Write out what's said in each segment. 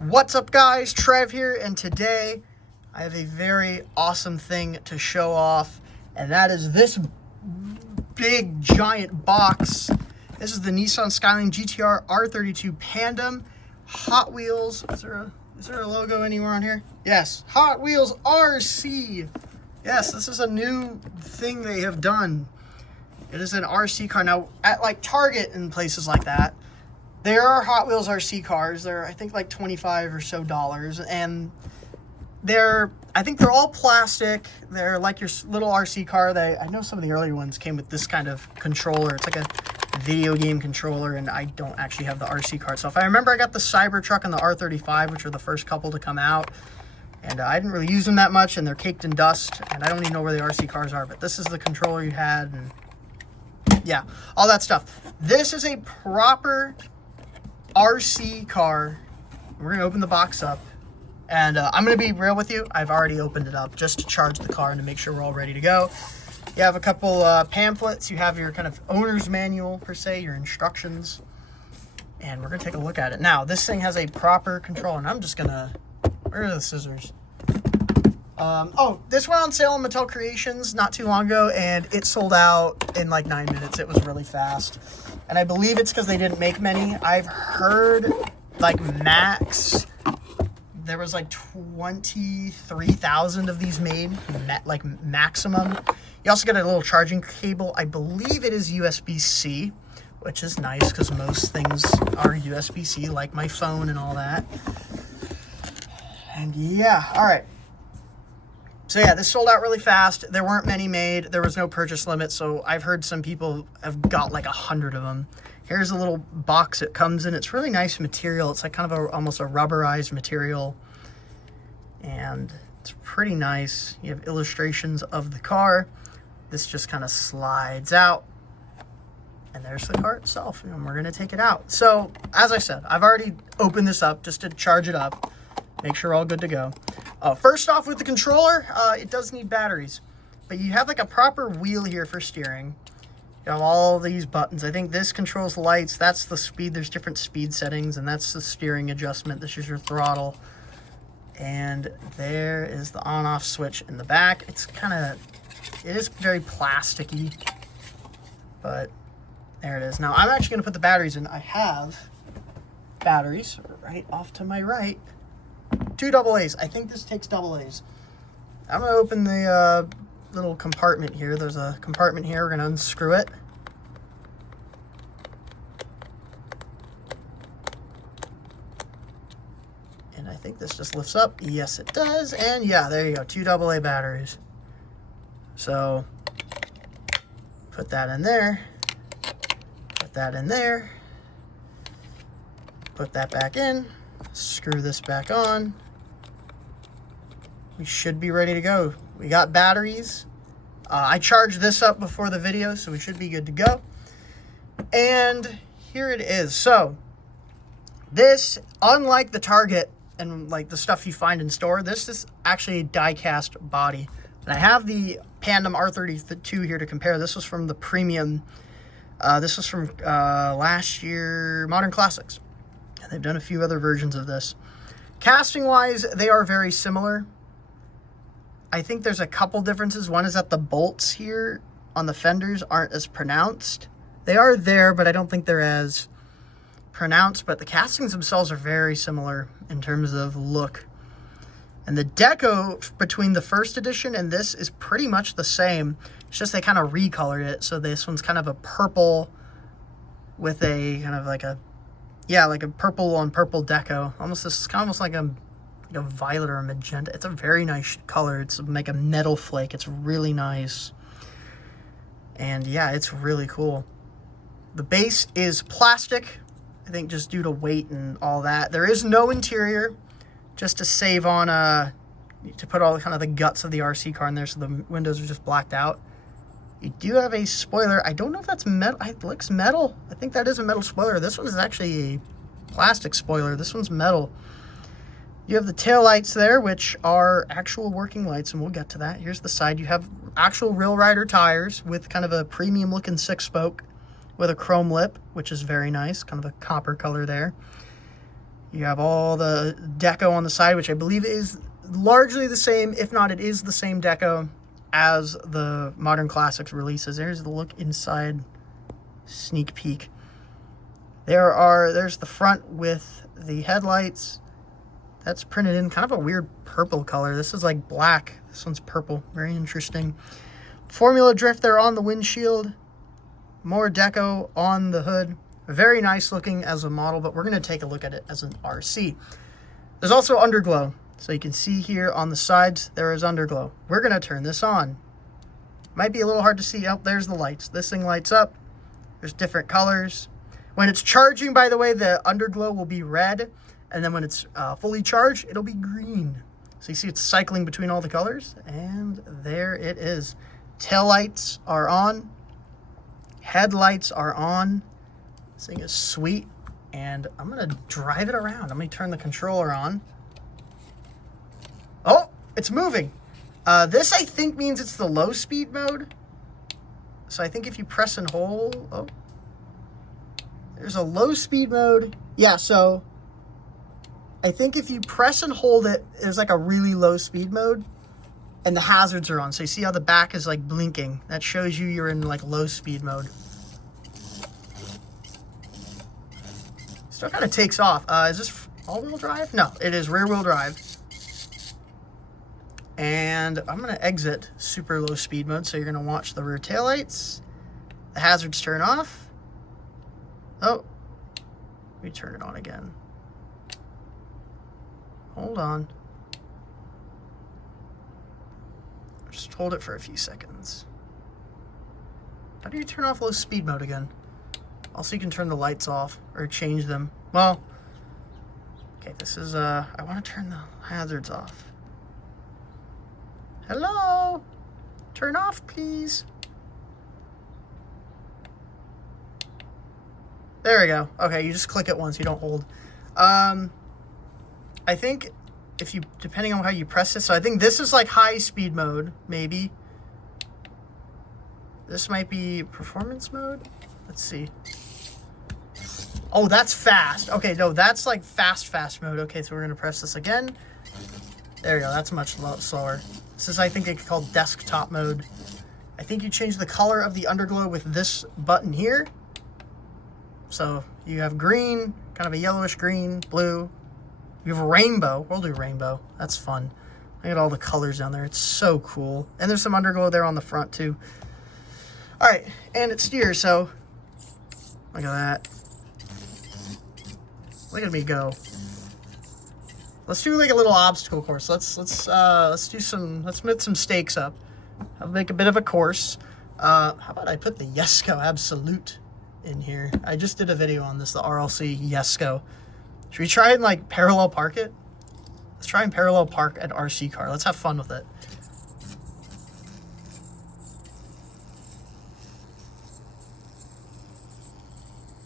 What's up, guys? Trev here, and today I have a very awesome thing to show off, and that is this big giant box. This is the Nissan Skyline GTR R32 Pandem Hot Wheels. Is there a logo anywhere on here? Yes, Hot Wheels RC. Yes, this is a new thing they have done. It is an RC car. Now, at like Target and places like that, there are Hot Wheels RC cars. They're, I think, like $25 or so, and I think they're all plastic. They're like your little RC car. I know some of the earlier ones came with this kind of controller. It's like a video game controller, and I don't actually have the RC car. So if I remember, I got the Cybertruck and the R35, which were the first couple to come out, and I didn't really use them that much, and they're caked in dust, and I don't even know where the RC cars are, but this is the controller you had, and yeah, all that stuff. This is a proper RC car. We're going to open the box up, and I'm going to be real with you. I've already opened it up just to charge the car and to make sure we're all ready to go. You have a couple pamphlets. You have your kind of owner's manual, per se, your instructions, and we're going to take a look at it. Now, this thing has a proper controller, and I'm just going to... Where are the scissors? Oh, this went on sale on Mattel Creations not too long ago, and it sold out in like 9 minutes. It was really fast. And I believe it's because they didn't make many. I've heard like max, there was like 23,000 of these made, like maximum. You also get a little charging cable. I believe it is USB-C, which is nice because most things are USB-C, like my phone and all that. And yeah, all right. So yeah, this sold out really fast. There weren't many made. There was no purchase limit, so I've heard some people have got like 100 of them. Here's a little box it comes in. It's really nice material. It's like kind of almost a rubberized material, and it's pretty nice. You have illustrations of the car. This just kind of slides out, and there's the car itself, and we're gonna take it out. So as I said, I've already opened this up just to charge it up, make sure we're all good to go. First off, with the controller, it does need batteries, but you have like a proper wheel here for steering. You have all these buttons. I think this controls lights. That's the speed. There's different speed settings, and that's the steering adjustment. This is your throttle. And there is the on-off switch in the back. It is very plasticky, but there it is. Now, I'm actually going to put the batteries in. I have batteries right off to my right. 2 AA's. I think this takes AA's. I'm going to open the little compartment here. There's a compartment here. We're going to unscrew it. And I think this just lifts up. Yes, it does. And yeah, there you go. 2 AA batteries. So put that in there. Put that in there. Put that back in. Screw this back on. We should be ready to go. We got batteries. I charged this up before the video, so we should be good to go. And here it is. So this, unlike the Target and like the stuff you find in store, this is actually a die-cast body. And I have the Pandem R32 here to compare. This was from the premium. This was from last year, Modern Classics. And they've done a few other versions of this. Casting-wise, they are very similar. I think there's a couple differences. One is that the bolts here on the fenders aren't as pronounced. They are there, but I don't think they're as pronounced. But the castings themselves are very similar in terms of look. And the deco between the first edition and this is pretty much the same. It's just they kind of recolored it. So this one's kind of a purple with a kind of like a, yeah, like a purple on purple deco. Almost this is kind of almost like a violet or a magenta. It's a very nice color. It's like a metal flake. It's really nice. And yeah, it's really cool. The base is plastic, I think just due to weight and all that. There is no interior, just to save on to put all kind of the guts of the RC car in there, so the windows are just blacked out. You do have a spoiler. I don't know if that's metal. It looks metal. I think that is a metal spoiler. This one is actually a plastic spoiler. This one's metal. You have the tail lights there, which are actual working lights, and we'll get to that. Here's the side. You have actual Real Rider tires with kind of a premium looking 6-spoke with a chrome lip, which is very nice, kind of a copper color there. You have all the deco on the side, which I believe is largely the same, if not it is the same deco as the Modern Classics releases. There's the look inside, sneak peek. There's the front with the headlights. That's printed in kind of a weird purple color. This is like black. This one's purple. Very interesting. Formula drift there on the windshield. More deco on the hood. Very nice looking as a model, but we're going to take a look at it as an RC. There's also underglow. So you can see here on the sides, there is underglow. We're going to turn this on. Might be a little hard to see. Oh, there's the lights. This thing lights up. There's different colors. When it's charging, by the way, the underglow will be red. And then when it's fully charged, it'll be green. So you see it's cycling between all the colors. And there it is. Tail lights are on. Headlights are on. This thing is sweet. And I'm going to drive it around. Let me turn the controller on. Oh, it's moving. This, I think, means it's the low speed mode. So I think if you press and hold... Oh. There's a low speed mode. Yeah, so... I think if you press and hold it, there's like a really low speed mode. And the hazards are on. So you see how the back is like blinking. That shows you you're in like low speed mode. Still kind of takes off. Is this all-wheel drive? No, it is rear-wheel drive. And I'm going to exit super low speed mode. So you're going to watch the rear taillights. The hazards turn off. Oh, let me turn it on again. Hold on. Just hold it for a few seconds. How do you turn off low speed mode again? Also, you can turn the lights off or change them. Well, okay, this is, I want to turn the hazards off. Hello? Turn off, please. There we go. Okay, you just click it once, you don't hold. I think if you, depending on how you press it, so I think this is like high speed mode, maybe. This might be performance mode. Let's see. Oh, that's fast. Okay, no, that's like fast mode. Okay, so we're going to press this again. There we go. That's much slower. This is, I think, it's called desktop mode. I think you change the color of the underglow with this button here. So you have green, kind of a yellowish green, blue. You have a rainbow. We'll do rainbow. That's fun. Look at all the colors down there. It's so cool. And there's some underglow there on the front, too. All right, and it steers, so look at that. Look at me go. Let's do like a little obstacle course. Let's put some stakes up. I'll make a bit of a course. How about I put the Yesco Absolute in here? I just did a video on this, the RLC Yesco. Should we try and like parallel park it? Let's try and parallel park an RC car. Let's have fun with it.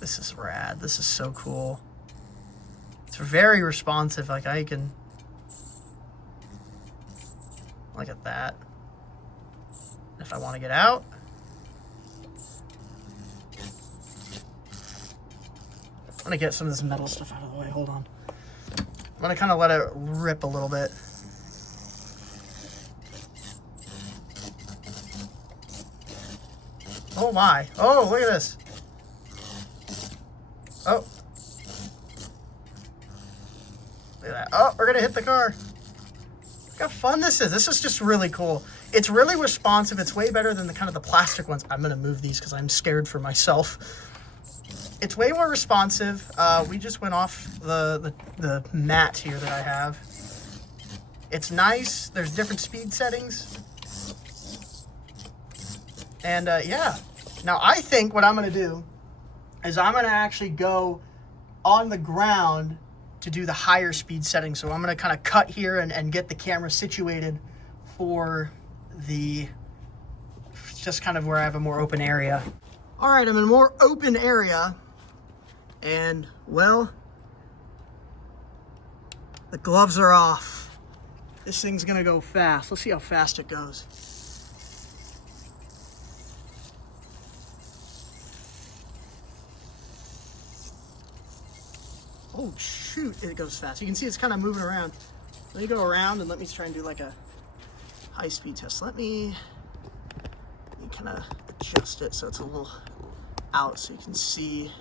This is rad. This is so cool. It's very responsive. Like I can look at that. If I want to get out, I'm gonna get some of this metal stuff out of the way. Hold on. I'm gonna kind of let it rip a little bit. Oh my. Oh, look at this. Oh. Look at that. Oh, we're gonna hit the car. Look how fun this is. This is just really cool. It's really responsive. It's way better than the kind of the plastic ones. I'm gonna move these because I'm scared for myself. It's way more responsive. We just went off the mat here that I have. It's nice. There's different speed settings. And yeah. Now I think what I'm gonna do is I'm gonna actually go on the ground to do the higher speed setting. So I'm gonna kind of cut here and get the camera situated for the, just kind of where I have a more open area. All right, I'm in a more open area and well, the gloves are off. This thing's gonna go fast. Let's see how fast it goes. Oh, shoot. shoot, it goes fast. You can see it's kind of moving around. Let me go around and let me try and do like a high-speed test. Let me kind of adjust it so it's a little out so you can see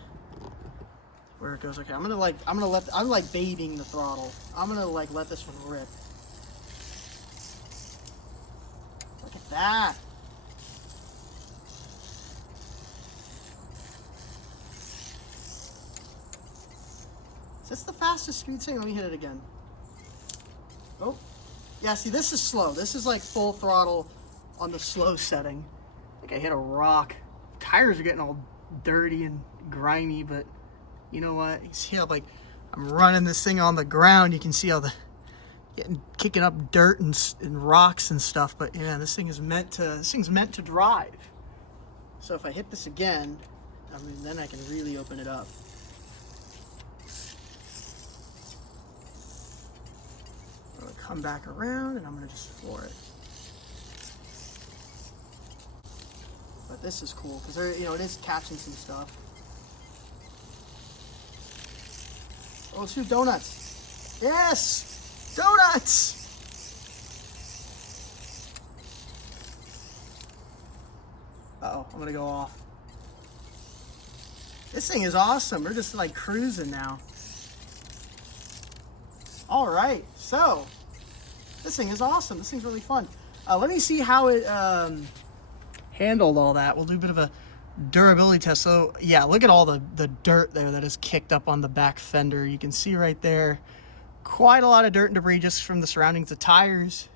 where it goes. Okay, I'm like babying the throttle. I'm gonna like let this one rip. Look at that. Is this the fastest speed setting? Let me hit it again. Oh, yeah, see, this is slow. This is like full throttle on the slow setting. I think I hit a rock. Tires are getting all dirty and grimy, but you know what? You see how like I'm running this thing on the ground. You can see how the kicking up dirt and rocks and stuff. But yeah, this thing's meant to drive. So if I hit this again, I mean, then I can really open it up. I'm gonna come back around and I'm gonna just floor it. But this is cool because it is catching some stuff. Oh, let's do donuts. Yes, donuts. Uh-oh, I'm gonna go off. This thing is awesome. We're just like cruising now. All right, so this thing is awesome. This thing's really fun. Let me see how it handled all that. We'll do a bit of a durability test. So yeah, look at all the dirt there that is kicked up on the back fender. You can see right there quite a lot of dirt and debris just from the surroundings. The tires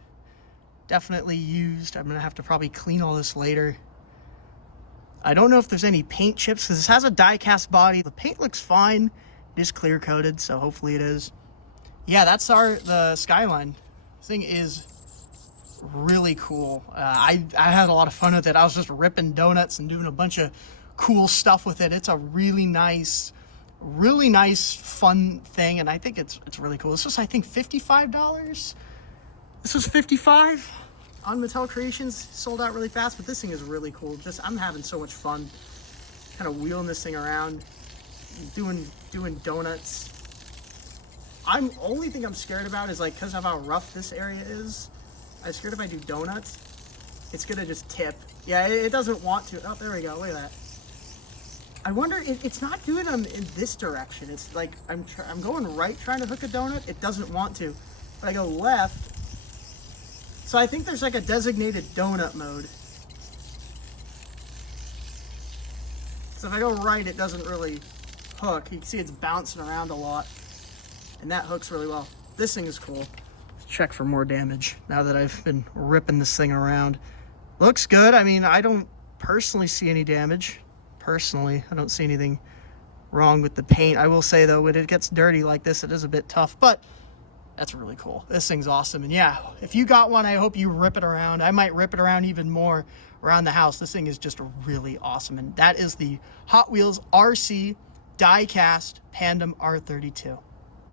definitely used. I'm gonna have to probably clean all this later. I don't know if there's any paint chips because this has a die-cast body. The paint looks fine. It is clear coated, so hopefully it is. Yeah, that's the Skyline. This thing is really cool. I had a lot of fun with it. I was just ripping donuts and doing a bunch of cool stuff with it. It's a really nice, fun thing, and I think it's really cool. This was, I think, $55. This was $55 on Mattel Creations. Sold out really fast, but this thing is really cool. I'm having so much fun kind of wheeling this thing around, doing donuts. Only thing I'm scared about is like because of how rough this area is. I'm scared if I do donuts, it's gonna just tip. Yeah, it doesn't want to. Oh, there we go. Look at that. I wonder if it's not doing them in this direction. It's like I'm going right trying to hook a donut. It doesn't want to, but I go left. So I think there's like a designated donut mode. So if I go right, it doesn't really hook. You can see it's bouncing around a lot. And that hooks really well. This thing is cool. Let's check for more damage now that I've been ripping this thing around. Looks good. I mean, I don't personally see any damage. Personally, I don't see anything wrong with the paint. I will say, though, when it gets dirty like this, it is a bit tough. But that's really cool. This thing's awesome. And yeah, if you got one, I hope you rip it around. I might rip it around even more around the house. This thing is just really awesome. And that is the Hot Wheels RC Die-Cast Pandem R32.